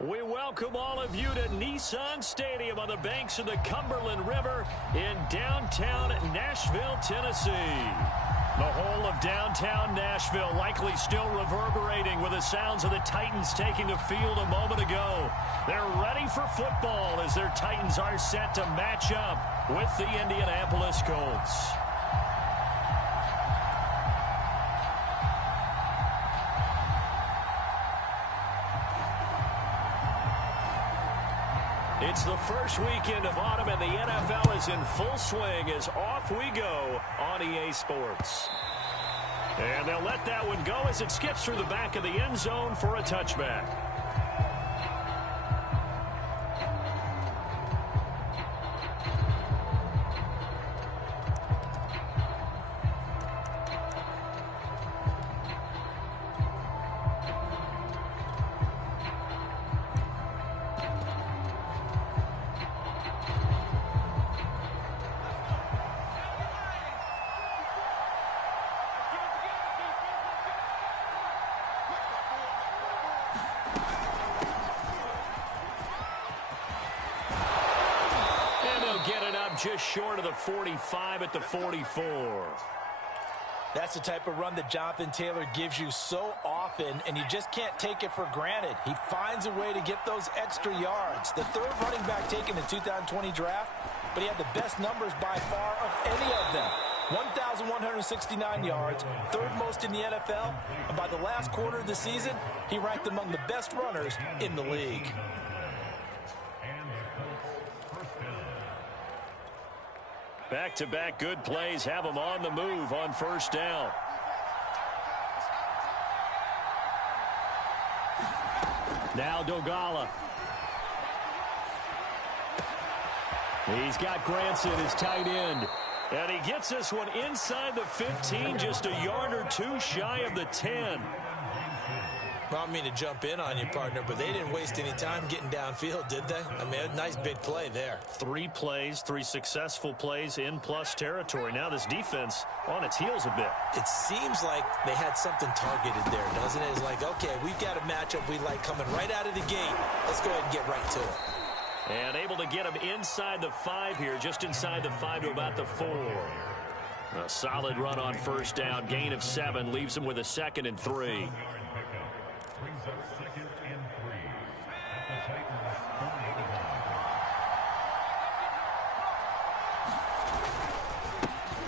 We welcome all of you to Nissan Stadium on the banks of the Cumberland River in downtown Nashville, Tennessee. The whole of downtown Nashville likely still reverberating with the sounds of the Titans taking the field a moment ago. They're ready for football as their Titans are set to match up with the Indianapolis Colts. It's the first weekend of autumn, and the NFL is in full swing as off we go on EA Sports. And they'll let that one go as it skips through the back of the end zone for a touchback. Just short of the 45 at the 44. That's the type of run that Jonathan Taylor gives you so often, and you just can't take it for granted. He finds a way to get those extra yards. The third running back taken in the 2020 draft, but he had the best numbers by far of any of them. 1,169 yards, third most in the NFL, and by the last quarter of the season, he ranked among the best runners in the league. Back-to-back good plays have them on the move on first down. Now Dogala. He's got Granson, his tight end. And he gets this one inside the 15, just a yard or two shy of the 10. Well, I don't mean to jump in on you, partner, but they didn't waste any time getting downfield, did they? I mean, a nice big play there. 3 plays, 3 successful plays in plus territory. Now this defense on its heels a bit. It seems like they had something targeted there, doesn't it? It's like, okay, we've got a matchup we like coming right out of the gate. Let's go ahead and get right to it. And able to get him inside the 5 here, just inside the 5 to about the 4. A solid run on first down. Gain of 7 leaves him with a 2nd and 3.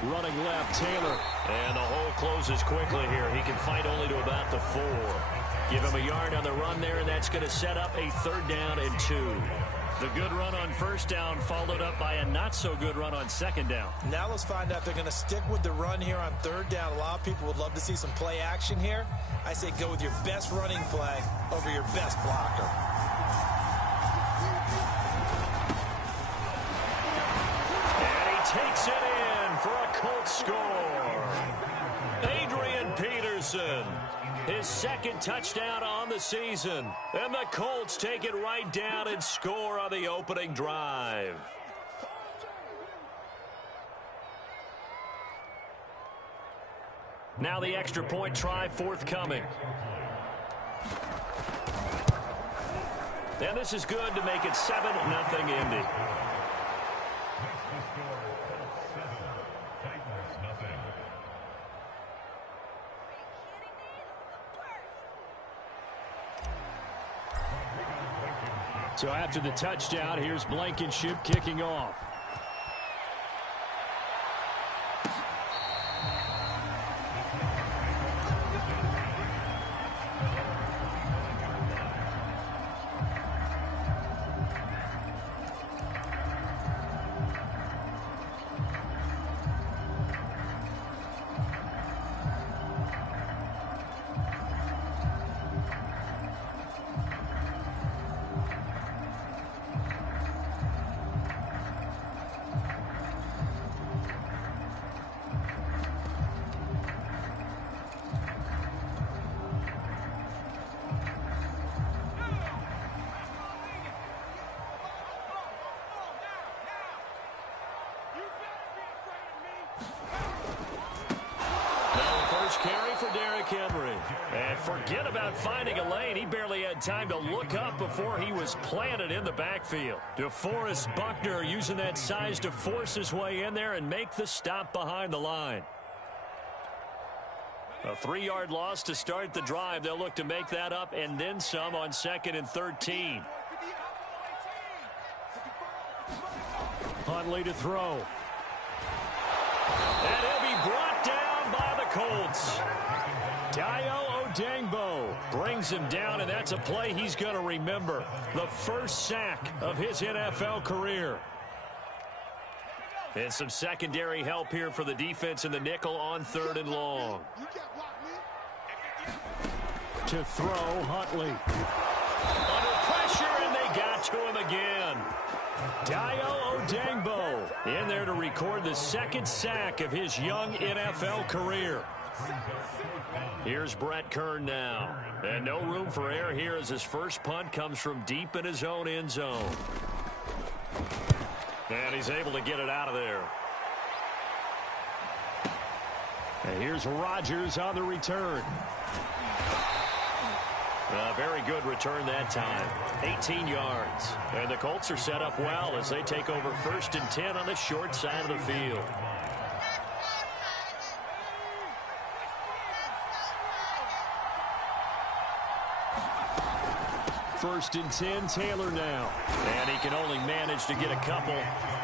Running left, Taylor. And the hole closes quickly here. He can fight only to about the 4. Give him a yard on the run there, and that's going to set up a 3rd down and 2. The good run on first down followed up by a not-so-good run on 2nd down. Now let's find out if they're going to stick with the run here on 3rd down. A lot of people would love to see some play action here. I say go with your best running play over your best blocker. And he takes it in for a Colts score. Adrian Peterson, his 2nd touchdown on the season. And the Colts take it right down and score on the opening drive. Now the extra point try forthcoming. And this is good to make it 7-0 Indy. So after the touchdown, here's Blankenship kicking off. carry for Derrick Henry. And forget about finding a lane. He barely had time to look up before he was planted in the backfield. DeForest Buckner using that size to force his way in there and make the stop behind the line. A 3-yard loss to start the drive. They'll look to make that up and then some on 2nd and 13. Huntley to throw. And he'll be brought down by the Colts. Dayo Odeyingbo brings him down, and that's a play he's going to remember. The first sack of his NFL career. And some secondary help here for the defense in the nickel on 3rd and long. To throw, Huntley. Under pressure, and they got to him again. Dayo Odeyingbo in there to record the 2nd sack of his young NFL career. Here's Brett Kern now. And no room for error here as his first punt comes from deep in his own end zone. And he's able to get it out of there. And here's Rodgers on the return. A very good return that time. 18 yards. And the Colts are set up well as they take over 1st and 10 on the short side of the field. First and 10, Taylor now. And he can only manage to get a couple.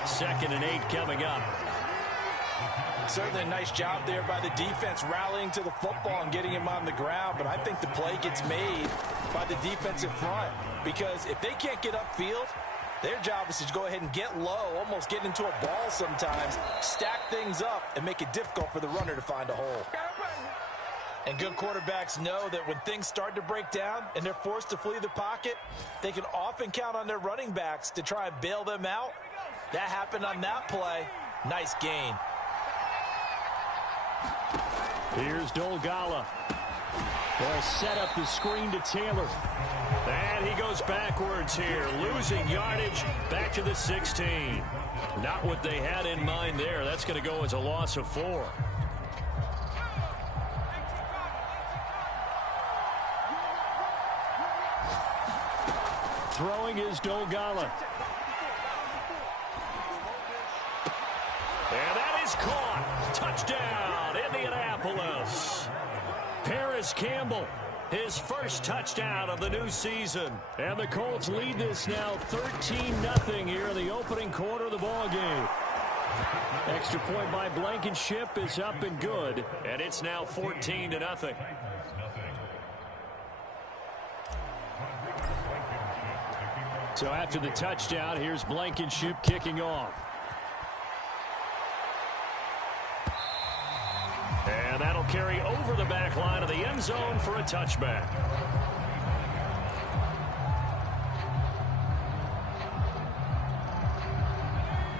2nd and 8 coming up. Certainly a nice job there by the defense rallying to the football and getting him on the ground. But I think the play gets made by the defensive front. Because if they can't get upfield, their job is to go ahead and get low, almost get into a ball sometimes, stack things up, and make it difficult for the runner to find a hole. And good quarterbacks know that when things start to break down and they're forced to flee the pocket, they can often count on their running backs to try and bail them out. That happened on that play. Nice gain. Here's Dolgala. They'll set up the screen to Taylor. And he goes backwards here, losing yardage back to the 16. Not what they had in mind there. That's going to go as a loss of 4. Throwing is Dolgala. And that is caught. Touchdown, Indianapolis. Paris Campbell, his first touchdown of the new season. And the Colts lead this now 13-0 here in the opening quarter of the ball game. Extra point by Blankenship is up and good. And it's now 14-0. So after the touchdown, here's Blankenship kicking off. And that'll carry over the back line of the end zone for a touchback.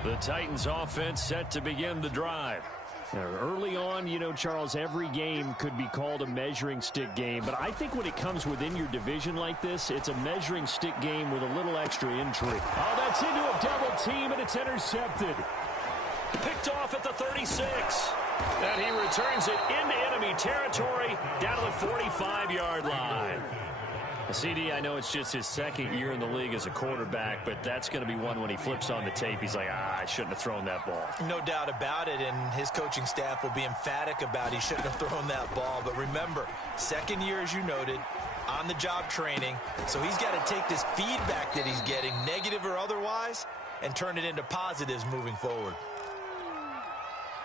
The Titans offense set to begin the drive. Now, early on, you know, Charles, every game could be called a measuring stick game. But I think when it comes within your division like this, it's a measuring stick game with a little extra intrigue. Oh, that's into a double team, and it's intercepted. Picked off at the 36. And he returns it into enemy territory down to the 45-yard line. CD, I know it's just his 2nd year in the league as a quarterback, but that's going to be one when he flips on the tape. He's like, I shouldn't have thrown that ball. No doubt about it, and his coaching staff will be emphatic about he shouldn't have thrown that ball. But remember, 2nd year, as you noted, on-the-job training. So he's got to take this feedback that he's getting, negative or otherwise, and turn it into positives moving forward.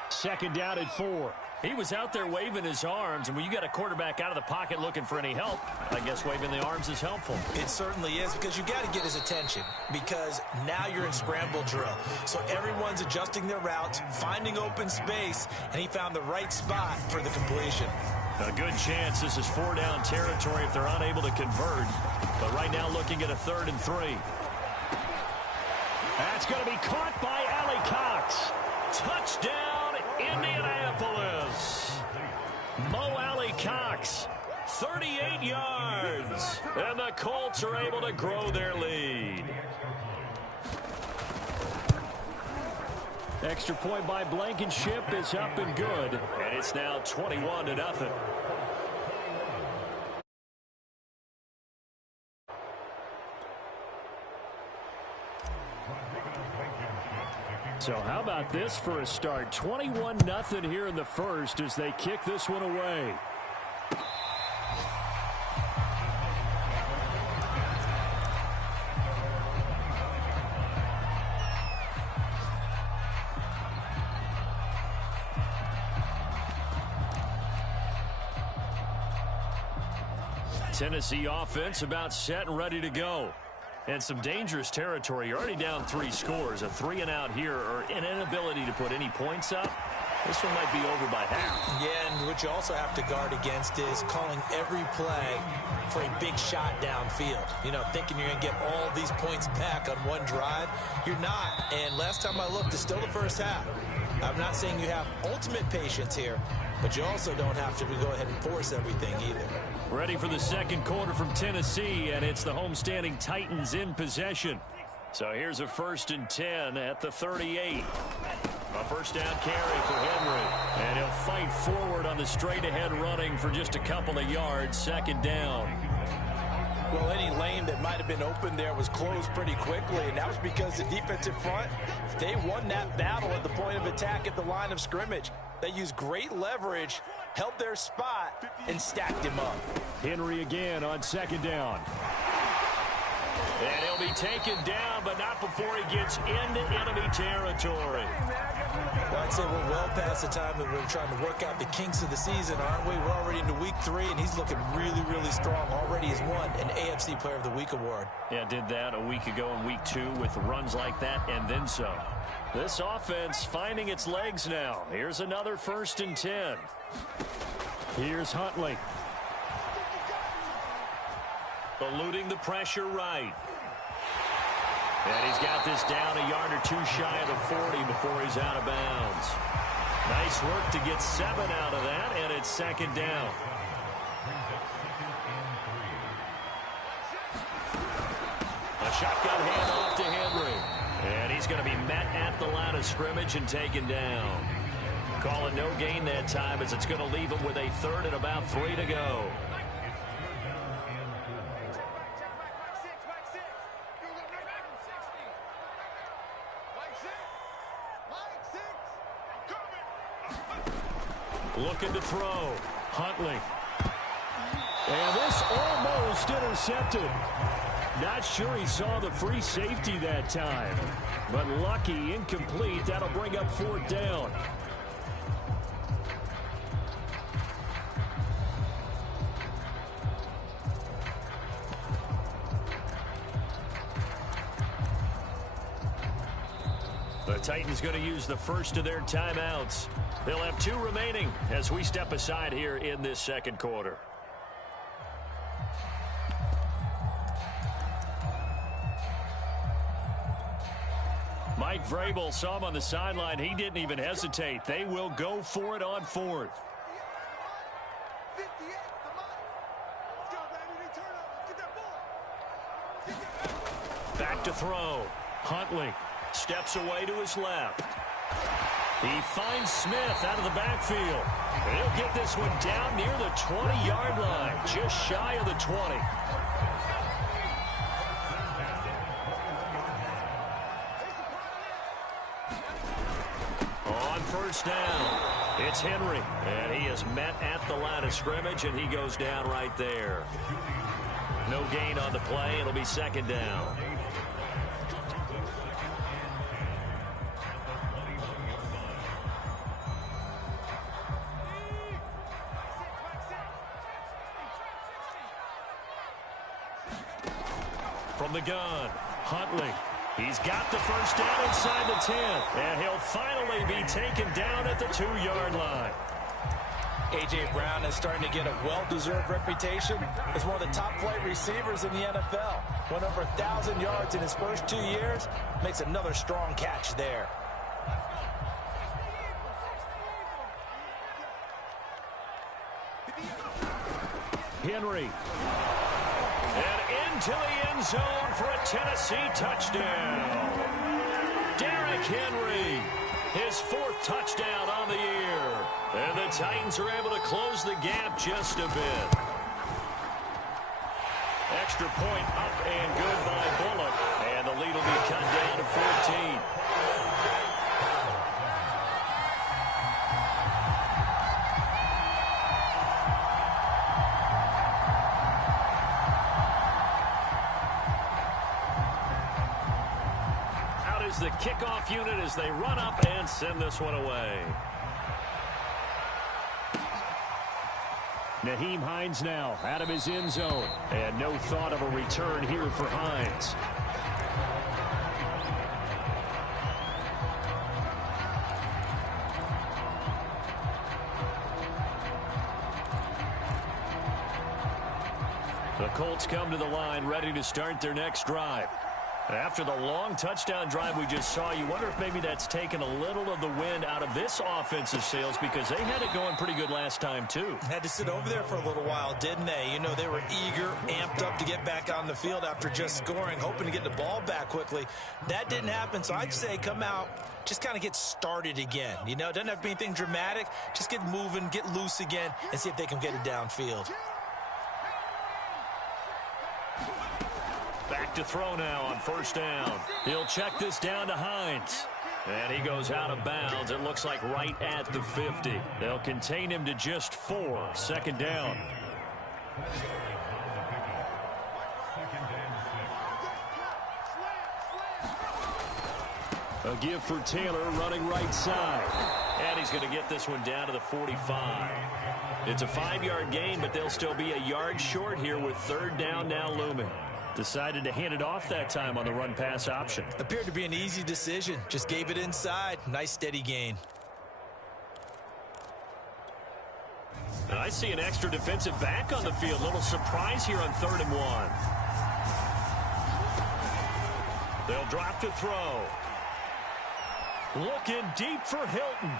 2nd down at 4. He was out there waving his arms, and when you got a quarterback out of the pocket looking for any help, I guess waving the arms is helpful. It certainly is, because you got to get his attention, because now you're in scramble drill. So everyone's adjusting their routes, finding open space, and he found the right spot for the completion. A good chance this is 4-down territory if they're unable to convert. But right now looking at a 3rd and 3. That's going to be caught by Allie Cox. Touchdown, Indianapolis. Mo Alley Cox, 38 yards. And the Colts are able to grow their lead. Extra point by Blankenship is up and good. And it's now 21-0. So how about this for a start? 21-0 here in the first as they kick this one away. Tennessee offense about set and ready to go. And some dangerous territory. You're already down 3 scores. A 3-and-out here or an inability to put any points up. This one might be over by half. Yeah, and what you also have to guard against is calling every play for a big shot downfield. You know, thinking you're going to get all these points back on one drive. You're not. And last time I looked, it's still the first half. I'm not saying you have ultimate patience here, but you also don't have to go ahead and force everything either. Ready for the second quarter from Tennessee, and it's the homestanding Titans in possession. So here's a 1st and 10 at the 38. A first down carry for Henry. And he'll fight forward on the straight-ahead running for just a couple of yards. 2nd down. Well, any lane that might have been open there was closed pretty quickly, and that was because the defensive front, they won that battle at the point of attack at the line of scrimmage. They used great leverage, held their spot, and stacked him up. Henry again on 2nd down. And he'll be taken down, but not before he gets into enemy territory. Well, I'd say we're well past the time that we're trying to work out the kinks of the season, aren't we? We're already into week 3, and he's looking really, really strong. Already has won an AFC Player of the Week award. Yeah, did that a week ago in week 2 with runs like that and then some. This offense finding its legs now. Here's another 1st and 10. Here's Huntley. Eluding the pressure right. And he's got this down a yard or 2 shy of the 40 before he's out of bounds. Nice work to get 7 out of that, and it's 2nd down. A shotgun handoff to Henry. And he's going to be met at the line of scrimmage and taken down. Calling no gain that time as it's going to leave him with a 3rd and about 3 to go. Looking to throw. Huntley. And this almost intercepted. Not sure he saw the free safety that time. But lucky, incomplete. That'll bring up 4th down. The Titans going to use the first of their timeouts. They'll have 2 remaining as we step aside here in this second quarter. Mike Vrabel saw him on the sideline. He didn't even hesitate. They will go for it on 4th. Back to throw. Huntley steps away to his left. He finds Smith out of the backfield. And he'll get this one down near the 20-yard line, just shy of the 20. On 1st down, it's Henry. And he is met at the line of scrimmage, and he goes down right there. No gain on the play. It'll be 2nd down. From the gun, Huntley. He's got the first down inside the 10. And he'll finally be taken down at the 2-yard line. A.J. Brown is starting to get a well-deserved reputation as one of the top-flight receivers in the NFL. Went over 1,000 yards in his first 2 years. Makes another strong catch there. Henry. And into the end zone for a Tennessee touchdown. Derrick Henry. His 4th touchdown on the year. And the Titans are able to close the gap just a bit. Extra point up and good by Bullock. And the lead will be cut down to 14. Out is the kickoff unit as they run up and send this one away. Nyheim Hines now out of his end zone. And no thought of a return here for Hines. The Colts come to the line ready to start their next drive. After the long touchdown drive we just saw, you wonder if maybe that's taken a little of the wind out of this offensive sails because they had it going pretty good last time, too. Had to sit over there for a little while, didn't they? You know, they were eager, amped up to get back on the field after just scoring, hoping to get the ball back quickly. That didn't happen, so I'd say come out, just kind of get started again. You know, it doesn't have to be anything dramatic. Just get moving, get loose again, and see if they can get it downfield. Back to throw now on 1st down. He'll check this down to Hines. And he goes out of bounds. It looks like right at the 50. They'll contain him to just 4. 2nd down. A give for Taylor running right side. And he's going to get this one down to the 45. It's a 5-yard gain, but they'll still be a yard short here with 3rd down now looming. Decided to hand it off that time on the run-pass option. Appeared to be an easy decision. Just gave it inside. Nice steady gain. And I see an extra defensive back on the field. Little surprise here on 3rd and 1. They'll drop to throw. Looking deep for Hilton.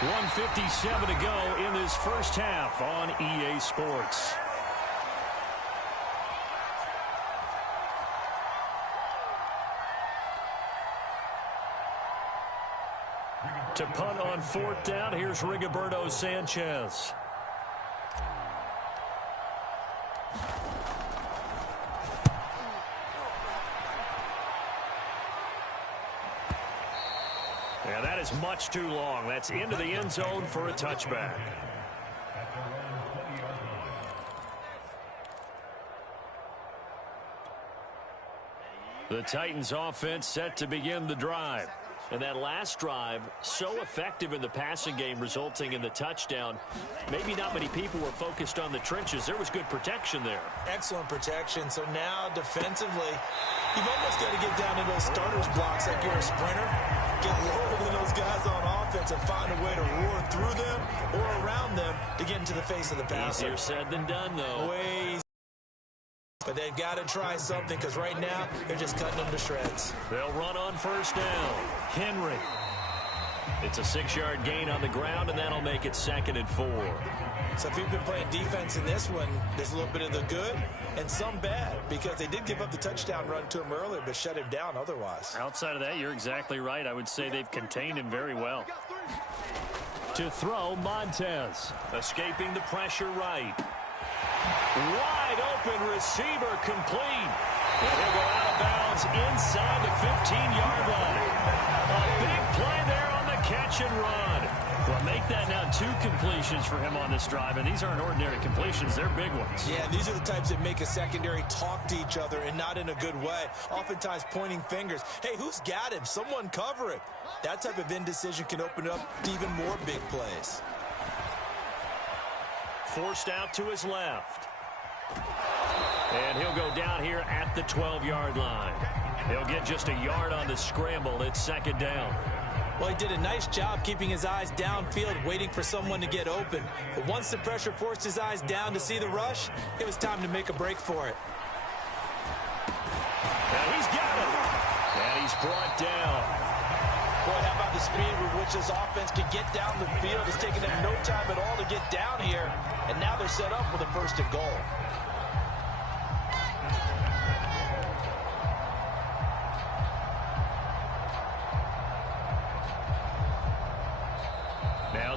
1:57 to go in this first half on EA Sports. To punt on 4th down, here's Rigoberto Sanchez. Yeah, that is much too long. That's into the end zone for a touchback. The Titans offense set to begin the drive. And that last drive, so effective in the passing game, resulting in the touchdown. Maybe not many people were focused on the trenches. There was good protection there. Excellent protection. So now defensively, you've almost got to get down in those starters blocks like you're a sprinter. Get lower than those guys on offense and find a way to roar through them or around them to get into the face of the passer. Easier said than done, though. Way. But they've got to try something because right now they're just cutting them to shreds. They'll run on 1st down. Henry. It's a 6-yard gain on the ground, and that'll make it 2nd and 4. So if you've been playing defense in this one, there's a little bit of the good and some bad because they did give up the touchdown run to him earlier but shut him down otherwise. Outside of that, you're exactly right. I would say they've contained him very well. To throw, Montez. Escaping the pressure right. Wide open receiver complete. And he'll go out of bounds inside the 15-yard line. A big play there on the catch and run. Well, make that now 2 completions for him on this drive, and these aren't ordinary completions. They're big ones. Yeah, these are the types that make a secondary talk to each other and not in a good way. Oftentimes pointing fingers. Hey, who's got him? Someone cover it. That type of indecision can open up to even more big plays. Forced out to his left. And he'll go down here at the 12-yard line. He'll get just a yard on the scramble. It's 2nd down. Well, he did a nice job keeping his eyes downfield, waiting for someone to get open. But once the pressure forced his eyes down to see the rush, it was time to make a break for it. And he's got it. And he's brought down. Boy, how about the speed with which this offense can get down the field? It's taken them no time at all to get down here. And now they're set up with a 1st and goal.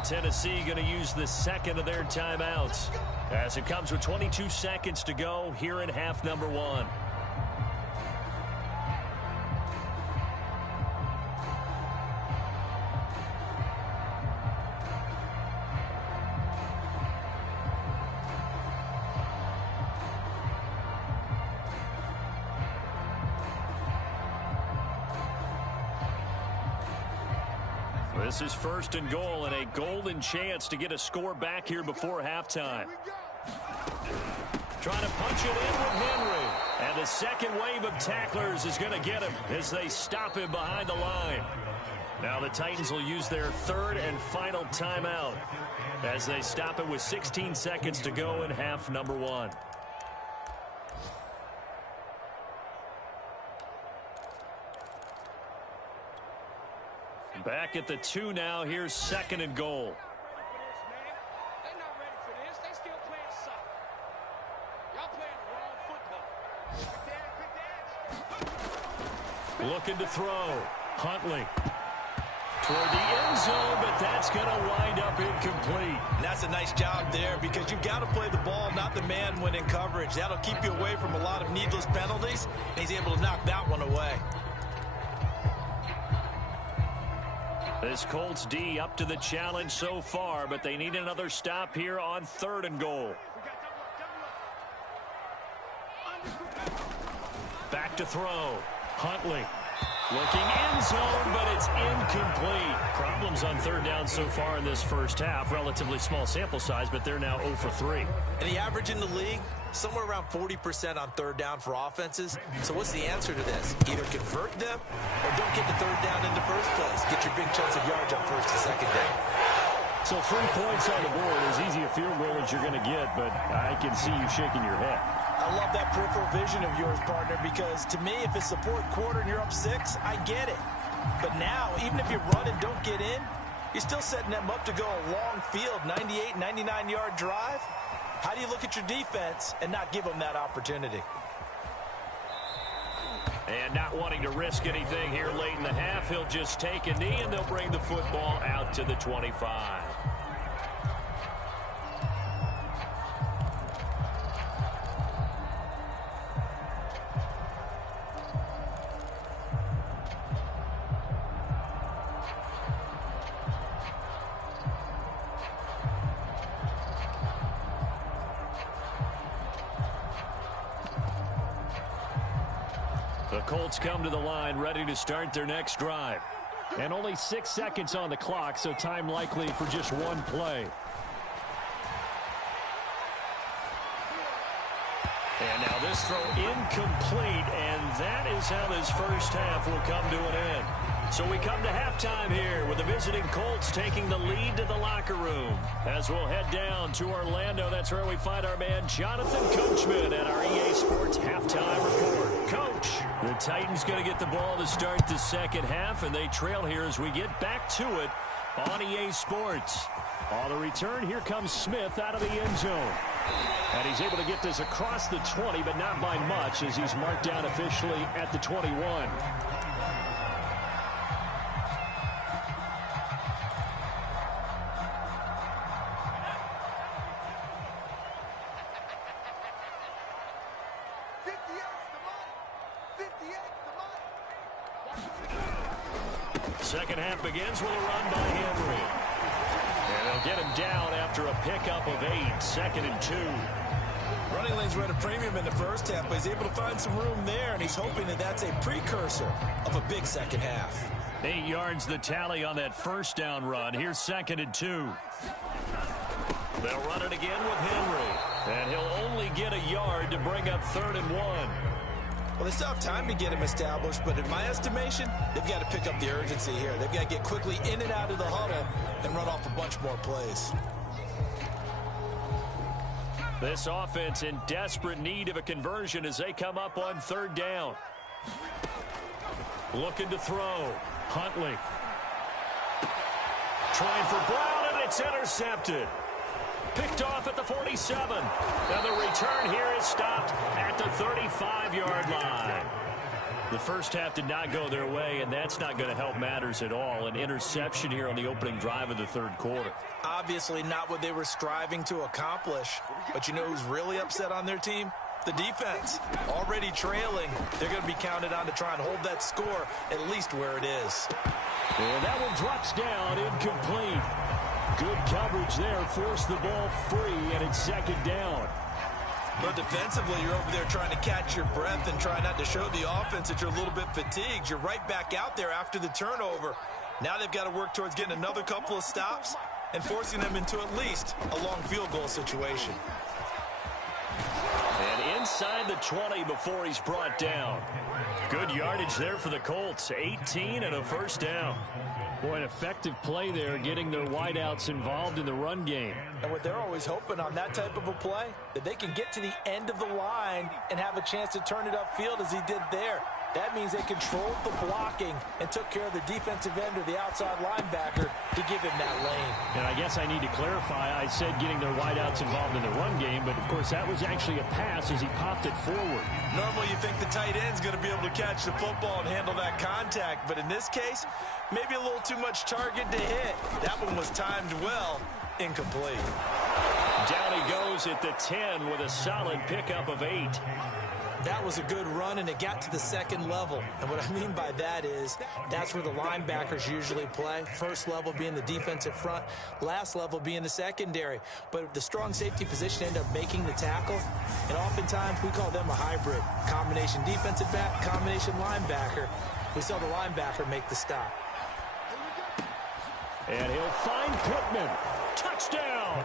Tennessee going to use the second of their timeouts as it comes with 22 seconds to go here in half number one. This is first and goal and a golden chance to get a score back here before halftime. Trying to punch it in with Henry. And the second wave of tacklers is going to get him as they stop him behind the line. Now the Titans will use their third and final timeout as they stop it with 16 seconds to go in half number one. Back at the 2 now. Here's second and goal. Looking to throw. Huntley toward the end zone, but that's going to wind up incomplete. And that's a nice job there because you've got to play the ball, not the man when in coverage. That'll keep you away from a lot of needless penalties, and he's able to knock that one away. This Colts D up to the challenge so far, but they need another stop here on third and goal. Back to throw. Huntley looking end zone, but it's incomplete. Problems on third down so far in this first half. Relatively small sample size, but they're now 0 for 3. And the average in the league, somewhere around 40% on third down for offenses. So what's the answer to this? Either convert them or don't get the third down in the first place. Get your big chunks of yards on first and second down. So 3 points on the board, as easy a field goal as you're going to get, but I can see you shaking your head. I love that peripheral vision of yours, partner, because to me, if it's the fourth quarter and you're up 6, I get it. But now, even if you run and don't get in, you're still setting them up to go a long field, 98, 99-yard drive. How do you look at your defense and not give them that opportunity? And not wanting to risk anything here late in the half, he'll just take a knee, and they'll bring the football out to the 25. The Colts come to the line, ready to start their next drive. And only 6 seconds on the clock, so time likely for just one play. And now this throw incomplete, and that is how this first half will come to an end. So we come to halftime here with the visiting Colts taking the lead to the locker room. As we'll head down to Orlando, that's where we find our man Jonathan Coachman at our EA Sports Halftime Report. Coach, the Titans going to get the ball to start the second half, and they trail here as we get back to it on EA Sports. On the return, here comes Smith out of the end zone. And he's able to get this across the 20, but not by much, as he's marked down officially at the 21. Second half begins with a run by Henry. And they'll get him down after a pickup of 8, 2nd and 2. Running lanes were at a premium in the first half, but he's able to find some room there, and he's hoping that that's a precursor of a big second half. 8 yards the tally on that first down run. Here's 2nd and 2. They'll run it again with Henry. And he'll only get a yard to bring up 3rd and 1. Well, they still have time to get him established, but in my estimation, they've got to pick up the urgency here. They've got to get quickly in and out of the huddle and run off a bunch more plays. This offense in desperate need of a conversion as they come up on 3rd down. Looking to throw. Huntley. Trying for Brown, and it's intercepted. Picked off at the 47. And the return here is stopped at the 35-yard line. The first half did not go their way, and that's not going to help matters at all. An interception here on the opening drive of the third quarter. Obviously not what they were striving to accomplish. But you know who's really upset on their team? The defense. Already trailing. They're going to be counted on to try and hold that score at least where it is. And that one drops down, incomplete. Good coverage there. Forced the ball free, and it's second down. But defensively, you're over there trying to catch your breath and try not to show the offense that you're a little bit fatigued. You're right back out there after the turnover. Now they've got to work towards getting another couple of stops and forcing them into at least a long field goal situation. And inside the 20 before he's brought down. Good yardage there for the Colts. 18 and a first down. Boy, an effective play there, getting their wideouts involved in the run game. And what they're always hoping on that type of a play, that they can get to the end of the line and have a chance to turn it upfield as he did there. That means they controlled the blocking and took care of the defensive end or the outside linebacker to give him that lane. And I guess I need to clarify, I said getting their wideouts involved in the run game, but of course that was actually a pass as he popped it forward. Normally you think the tight end's going to be able to catch the football and handle that contact, but in this case, maybe a little too much target to hit. That one was timed well, incomplete. Down he goes at the 10 with a solid pickup of 8. That was a good run, and it got to the second level. And what I mean by that is that's where the linebackers usually play. First level being the defensive front, last level being the secondary. But the strong safety position ended up making the tackle, and oftentimes we call them a hybrid. Combination defensive back, combination linebacker. We saw the linebacker make the stop. And he'll find Pittman. Touchdown!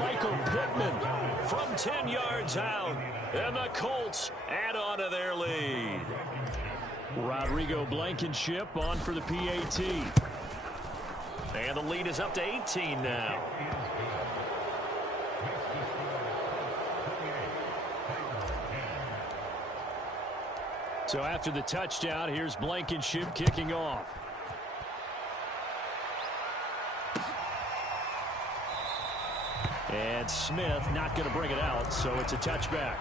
Michael Pittman from 10 yards out. And the Colts add on to their lead. Rodrigo Blankenship on for the PAT. And the lead is up to 18 now. So after the touchdown, here's Blankenship kicking off. And Smith not going to bring it out, so it's a touchback.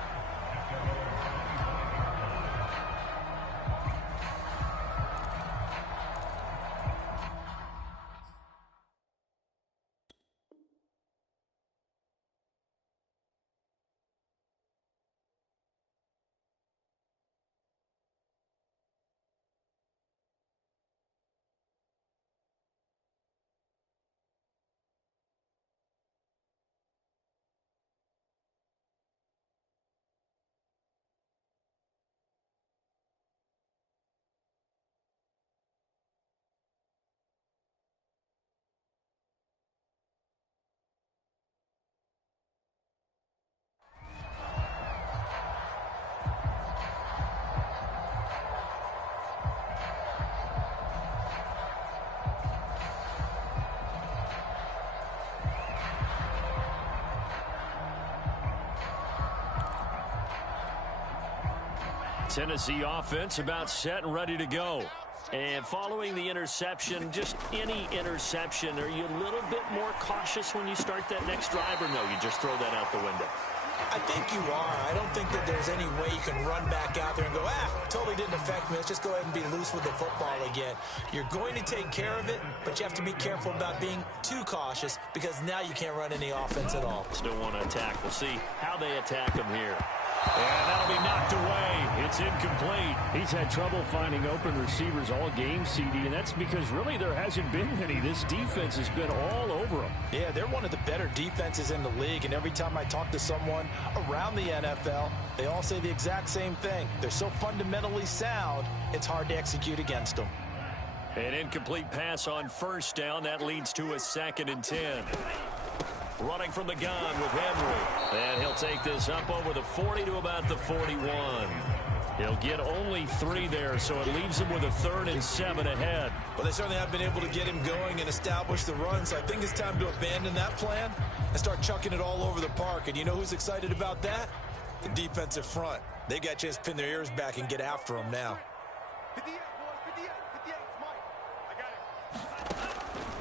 Tennessee offense about set and ready to go. And following the interception, just any interception, are you a little bit more cautious when you start that next drive, or no, you just throw that out the window? I think you are. I don't think that there's any way you can run back out there and go, totally didn't affect me. Let's just go ahead and be loose with the football again. You're going to take care of it, but you have to be careful about being too cautious because now you can't run any offense at all. Still want to attack. We'll see how they attack him here. And that'll be knocked away. It's incomplete. He's had trouble finding open receivers all game, CD, and that's because really there hasn't been any. This defense has been all over them. Yeah, they're one of the better defenses in the league, and every time I talk to someone around the NFL, they all say the exact same thing. They're so fundamentally sound, it's hard to execute against them. An incomplete pass on first down. That leads to a 2nd and 10. Running from the gun with Henry. And he'll take this up over the 40 to about the 41. He'll get only 3 there, so it leaves him with a 3rd and 7 ahead. Well, they certainly have been able to get him going and establish the run, so I think it's time to abandon that plan and start chucking it all over the park. And you know who's excited about that? The defensive front. They got a chance to pin their ears back and get after him now.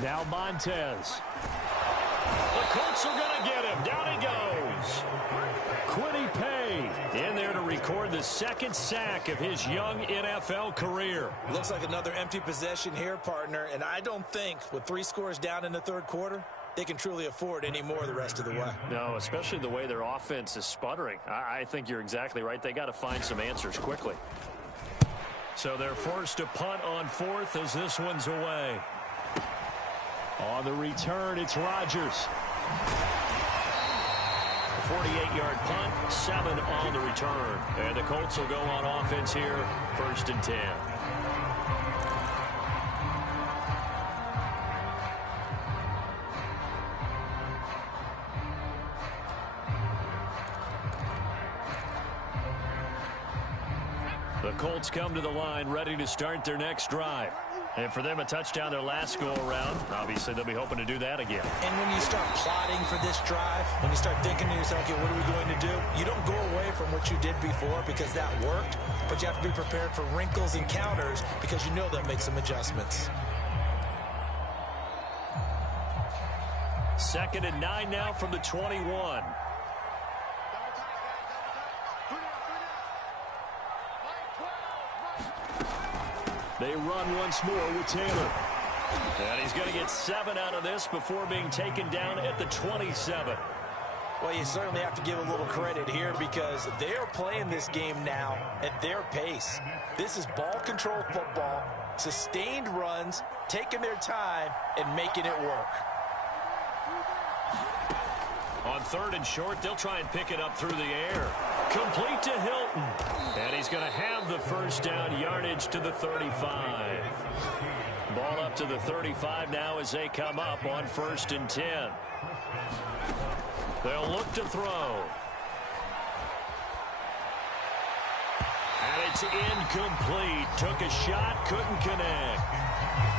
Now Montez. The Colts are going to get him. Down he goes. Quiddy Pay in there to record the second sack of his young NFL career. Looks like another empty possession here, partner, and I don't think with 3 scores down in the third quarter, they can truly afford any more the rest of the way. No, especially the way their offense is sputtering. I think you're exactly right. They got to find some answers quickly. So they're forced to punt on 4th as this one's away. On the return, it's Rodgers. 48-yard punt, 7 on the return. And the Colts will go on offense here, 1st and 10. The Colts come to the line, ready to start their next drive. And for them, a touchdown their last go-around. Obviously, they'll be hoping to do that again. And when you start plotting for this drive, when you start thinking to yourself, okay, what are we going to do? You don't go away from what you did before because that worked, but you have to be prepared for wrinkles and counters because you know they'll make some adjustments. 2nd and 9 now from the 21. They run once more with Taylor. And he's going to get 7 out of this before being taken down at the 27. Well, you certainly have to give a little credit here because they are playing this game now at their pace. This is ball control football, sustained runs, taking their time, and making it work. On 3rd and short, they'll try and pick it up through the air. Complete to Hilton. And he's going to have the first down, yardage to the 35. Ball up to the 35 now as they come up on 1st and 10. They'll look to throw. And it's incomplete. Took a shot, couldn't connect.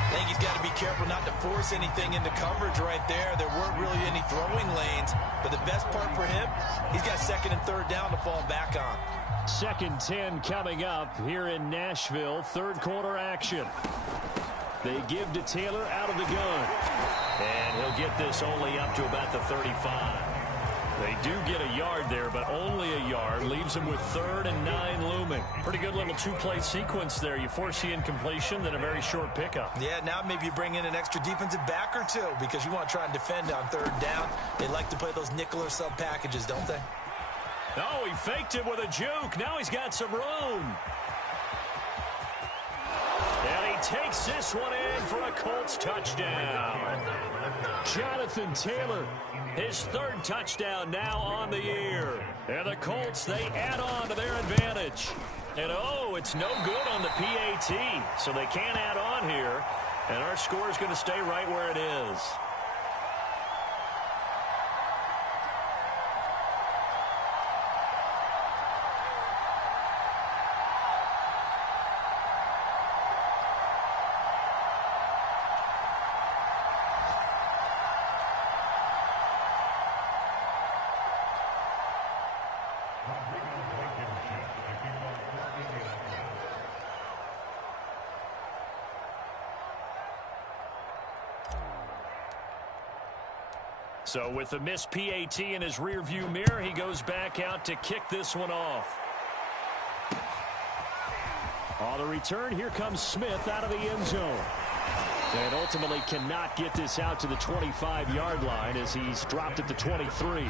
I think he's got to be careful not to force anything into coverage right there. There weren't really any throwing lanes, but the best part for him, he's got 2nd and 3rd down to fall back on. 2nd 10 coming up here in Nashville. 3rd quarter action. They give to Taylor out of the gun. And he'll get this only up to about the 35. They do get a yard there, but only a yard. Leaves him with 3rd and 9 looming. Pretty good little 2-play sequence there. You force the incompletion, then a very short pickup. Yeah, now maybe you bring in an extra defensive back or two because you want to try and defend on 3rd down. They like to play those nickel or sub packages, don't they? Oh, he faked it with a juke. Now he's got some room. And he takes this one in for a Colts touchdown. Jonathan Taylor, his 3rd touchdown now on the year. And the Colts, they add on to their advantage. And oh, it's no good on the PAT, so they can't add on here. And our score is going to stay right where it is. So with the missed PAT in his rearview mirror, he goes back out to kick this one off. On the return, here comes Smith out of the end zone. And ultimately cannot get this out to the 25-yard line as he's dropped at the 23.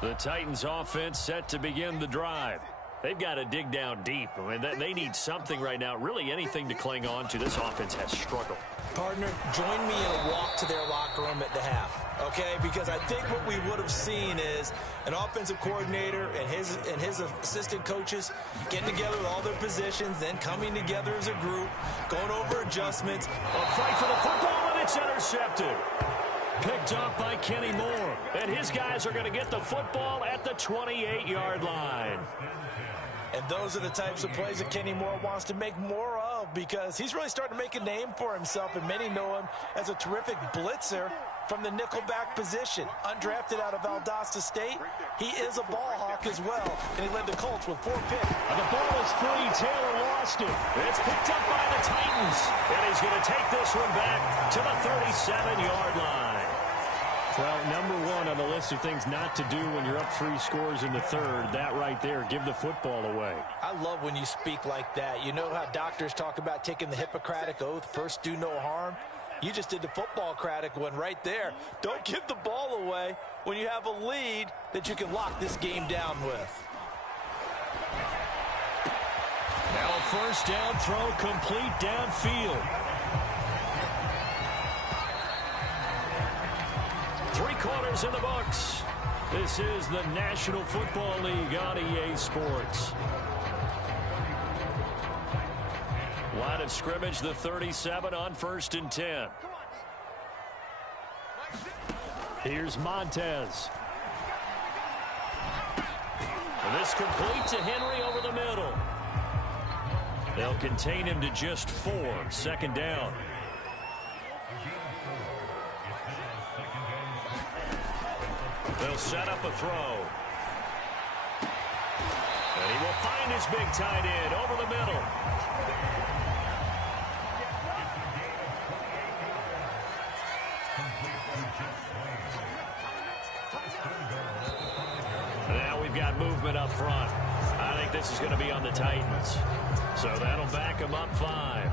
The Titans offense set to begin the drive. They've got to dig down deep. I mean, they need something right now, really anything to cling on to. This offense has struggled. Partner, join me in a walk to their locker room at the half, okay? Because I think what we would have seen is an offensive coordinator and his assistant coaches getting together with all their positions, then coming together as a group, going over adjustments. A fight for the football, and it's intercepted. Picked off by Kenny Moore. And his guys are going to get the football at the 28-yard line. And those are the types of plays that Kenny Moore wants to make more of because he's really starting to make a name for himself, and many know him as a terrific blitzer. from the nickelback position. Undrafted out of Valdosta State, he is a ball hawk as well, and he led the Colts with 4 picks. And the ball is free. Taylor lost it. It's picked up by the Titans, and he's going to take this one back to the 37-yard line. Well, number one on the list of things not to do when you're up 3 scores in the third, that right there, give the football away. I love when you speak like that. You know how doctors talk about taking the Hippocratic Oath, first do no harm? You just did the football-cratic one right there. Don't give the ball away when you have a lead that you can lock this game down with. Now a first down throw complete downfield. 3 quarters in the books. This is the National Football League on EA Sports. Line of scrimmage, the 37 on 1st and 10. Here's Montez. And this complete to Henry over the middle. They'll contain him to just 4. 2nd down. They'll set up a throw. And he will find his big tight end over the middle. Now we've got movement up front. I think this is going to be on the Titans. So that'll back them up 5.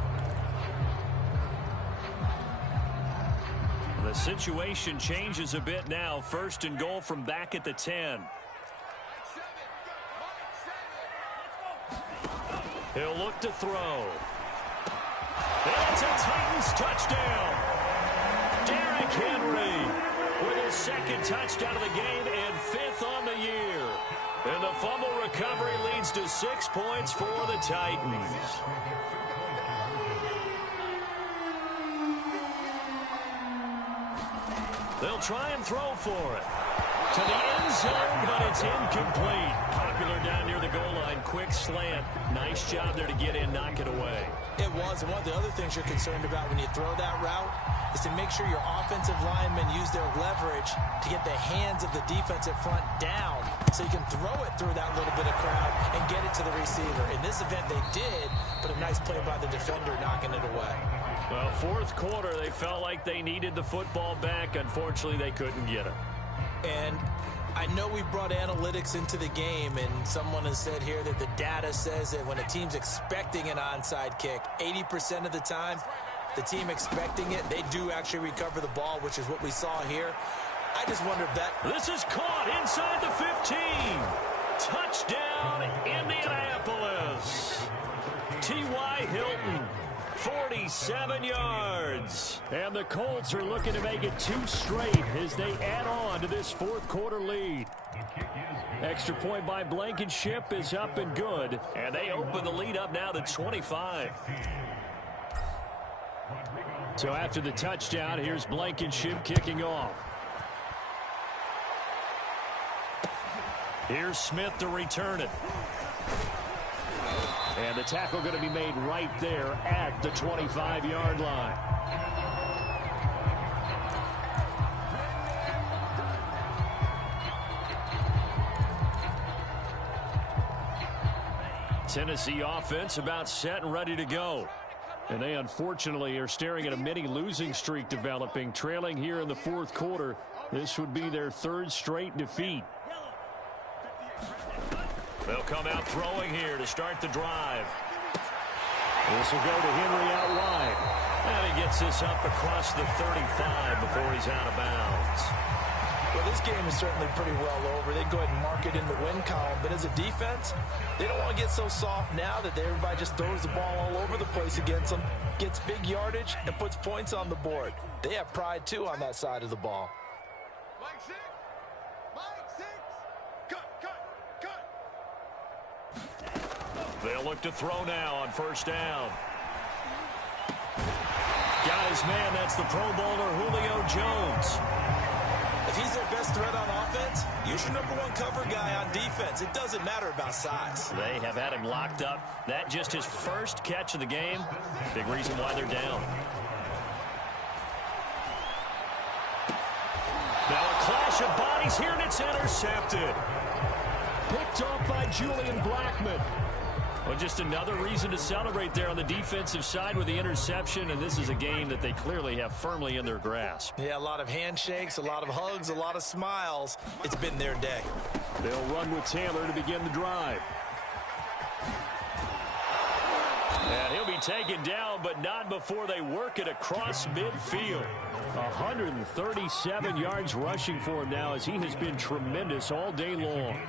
The situation changes a bit now. 1st and goal from back at the 10. He'll look to throw. It's a Titans touchdown. Derrick Henry with his 2nd touchdown of the game and 5th on the year. And the fumble recovery leads to 6 points for the Titans. They'll try and throw for it. To the end zone, but it's incomplete. Popular down near the goal line. Quick slant. Nice job there to get in, knock it away. It was. And one of the other things you're concerned about when you throw that route is to make sure your offensive linemen use their leverage to get the hands of the defensive front down so you can throw it through that little bit of crowd and get it to the receiver. In this event, they did, but a nice play by the defender knocking it away. Well, 4th quarter, they felt like they needed the football back. Unfortunately, they couldn't get it. And I know we brought analytics into the game, and someone has said here that the data says that when a team's expecting an onside kick, 80% of the time, the team expecting it, they do actually recover the ball, which is what we saw here. I just wonder if that... This is caught inside the 15. Touchdown, Indianapolis. T.Y. Hilton. 47 yards. And the Colts are looking to make it 2 straight as they add on to this 4th quarter lead. Extra point by Blankenship is up and good. And they open the lead up now to 25. So after the touchdown, here's Blankenship kicking off. Here's Smith to return it. And the tackle going to be made right there at the 25-yard line. Tennessee offense about set and ready to go. And they unfortunately are staring at a mini losing streak developing, trailing here in the 4th quarter. This would be their 3rd straight defeat. They'll come out throwing here to start the drive. This will go to Henry out wide. And he gets this up across the 35 before he's out of bounds. Well, this game is certainly pretty well over. They can go ahead and mark it in the win column. But as a defense, they don't want to get so soft now that everybody just throws the ball all over the place against them, gets big yardage, and puts points on the board. They have pride, too, on that side of the ball. They'll look to throw now on 1st down. Got his man. That's the Pro Bowler Julio Jones. If he's their best threat on offense, use your #1 cover guy on defense. It doesn't matter about size. They have had him locked up. That just his 1st catch of the game. Big reason why they're down. he's here, and it's intercepted. Picked off by Julian Blackmon. Well, just another reason to celebrate there on the defensive side with the interception, and this is a game that they clearly have firmly in their grasp. Yeah, a lot of handshakes, a lot of hugs, a lot of smiles. It's been their day. They'll run with Taylor to begin the drive. And he'll be taken down, but not before they work it across midfield. 137 yards rushing for him now, as he has been tremendous all day long.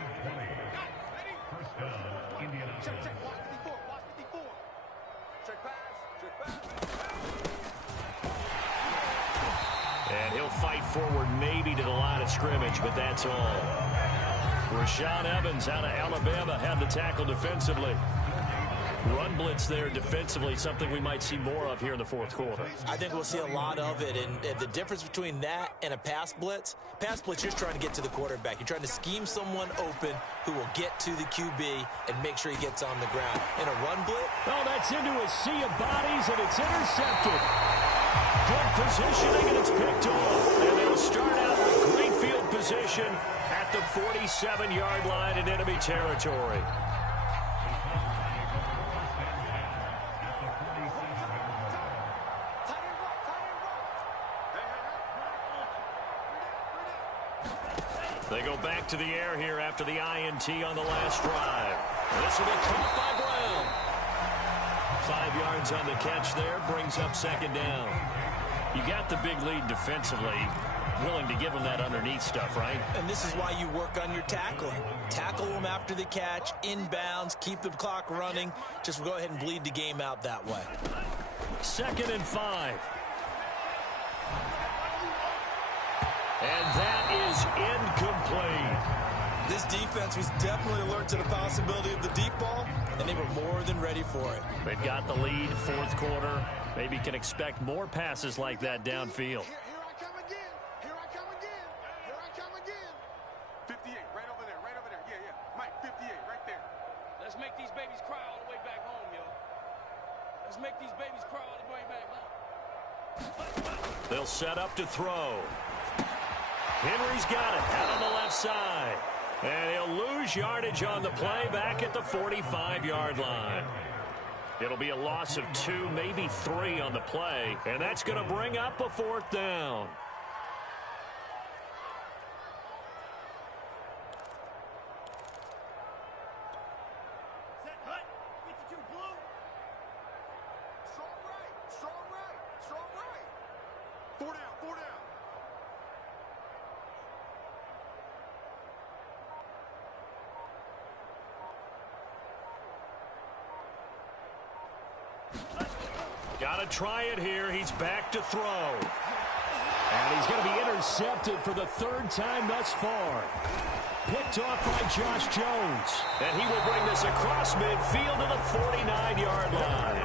And he'll fight forward maybe to the line of scrimmage, but that's all. Rashaan Evans out of Alabama had the tackle defensively. Run blitz there defensively, something we might see more of here in the fourth quarter. I think we'll see a lot of it, and the difference between that and a pass blitz, you're just trying to get to the quarterback. You're trying to scheme someone open who will get to the QB and make sure he gets on the ground. In a run blitz, oh, that's into a sea of bodies, and it's intercepted. Good positioning, and it's picked off. And they'll start out with great field position at the 47-yard line in enemy territory. They go back to the air here after the INT on the last drive. This will be caught by Brown. 5 yards on the catch there, brings up second down. You got the big lead defensively, willing to give them that underneath stuff, right? And this is why you work on your tackling. Tackle them after the catch, inbounds, keep the clock running. Just go ahead and bleed the game out that way. 2nd and 5. And that is incomplete. This defense was definitely alert to the possibility of the deep ball, and they were more than ready for it. They've got the lead, fourth quarter. Maybe can expect more passes like that downfield. Here I come again. Here I come again. Here I come again. 58, right over there, right over there. Yeah, yeah. Mike, 58, right there. Let's make these babies cry all the way back home, yo. Let's make these babies cry all the way back home. They'll set up to throw. Henry's got it out on the left side. And he'll lose yardage on the play back at the 45-yard line. It'll be a loss of 2, maybe 3 on the play. And that's going to bring up a 4th down. Set, hut. 52, blue. Strong right. Strong right. Strong right. 4 down. 4 down. Got to try it here. He's back to throw. And he's going to be intercepted for the 3rd time thus far. Picked off by Josh Jones. And he will bring this across midfield to the 49-yard line.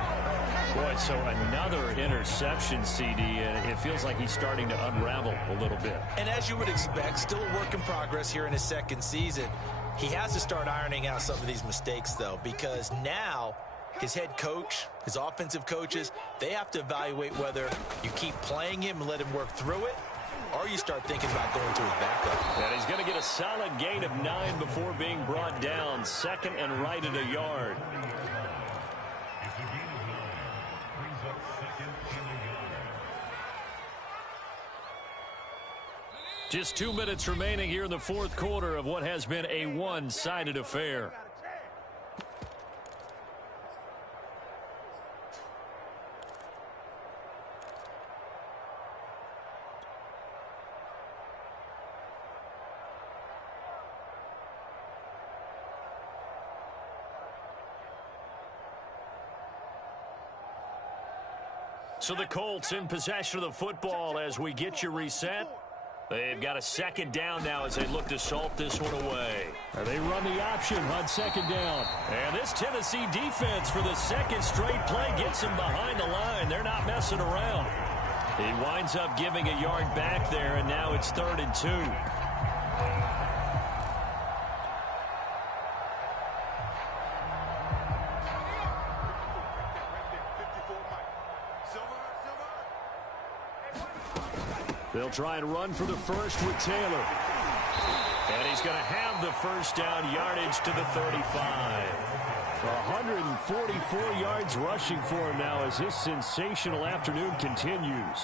Boy, so another interception, CD, and it feels like he's starting to unravel a little bit. And as you would expect, still a work in progress here in his 2nd season. He has to start ironing out some of these mistakes, though, because now his head coach, his offensive coaches, they have to evaluate whether you keep playing him and let him work through it, or you start thinking about going to his backup. And he's going to get a solid gain of 9 before being brought down. 2nd and right at a yard. Just 2 minutes remaining here in the fourth quarter of what has been a one-sided affair. So the Colts in possession of the football as we get you reset. They've got a 2nd down now as they look to salt this one away. And they run the option on 2nd down. And this Tennessee defense for the 2nd straight play gets them behind the line. They're not messing around. He winds up giving a yard back there, and now it's 3rd and 2. They'll try and run for the first with Taylor. he's going to have the first down, yardage to the 35. 144 yards rushing for him now as his sensational afternoon continues.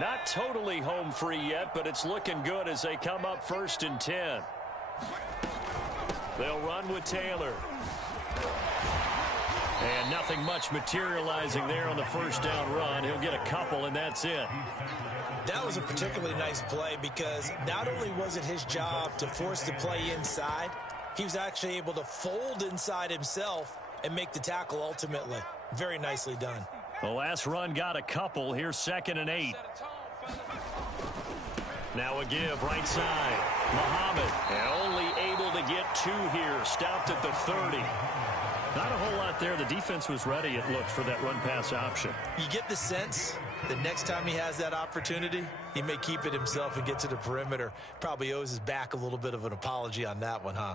Not totally home free yet, but it's looking good as they come up 1st and 10. They'll run with Taylor. And nothing much materializing there on the first down run. He'll get a couple, and that's it. That was a particularly nice play because not only was it his job to force the play inside, he was actually able to fold inside himself and make the tackle ultimately. Very nicely done. The last run got a couple. Here's 2nd and 8. Now a give right side. Muhammad only able to get 2 here. Stopped at the 30. Not a whole lot there. The defense was ready, it looked, for that run-pass option. You get the sense that next time he has that opportunity, he may keep it himself and get to the perimeter. Probably owes his back a little bit of an apology on that one, huh?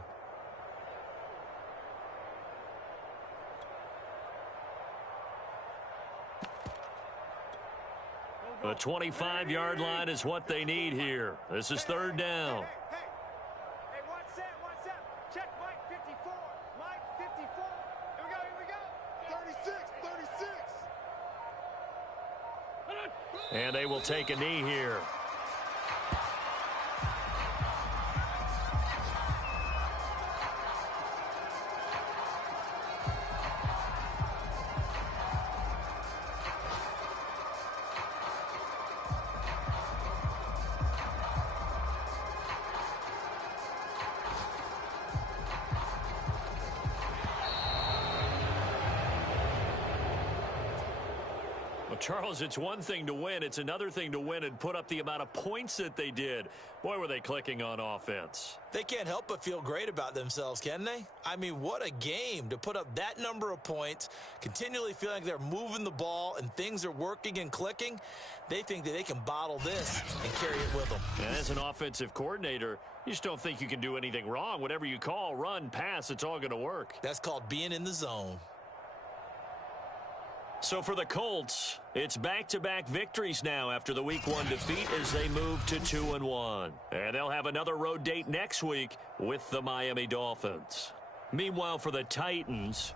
The 25-yard line is what they need here. This is 3rd down. Hey, watch that. Check Mike 54. Mike 54. Here we go. 36. And they will take a knee here. Charles, it's one thing to win. It's another thing to win and put up the amount of points that they did. Boy, were they clicking on offense. They can't help but feel great about themselves, can they? I mean, what a game to put up that number of points, continually feeling like they're moving the ball and things are working and clicking. They think that they can bottle this and carry it with them. And as an offensive coordinator, you just don't think you can do anything wrong. Whatever you call, run, pass, it's all going to work. That's called being in the zone. So for the Colts, it's back-to-back victories now after the Week 1 defeat as they move to 2-1. And they'll have another road date next week with the Miami Dolphins. Meanwhile, for the Titans,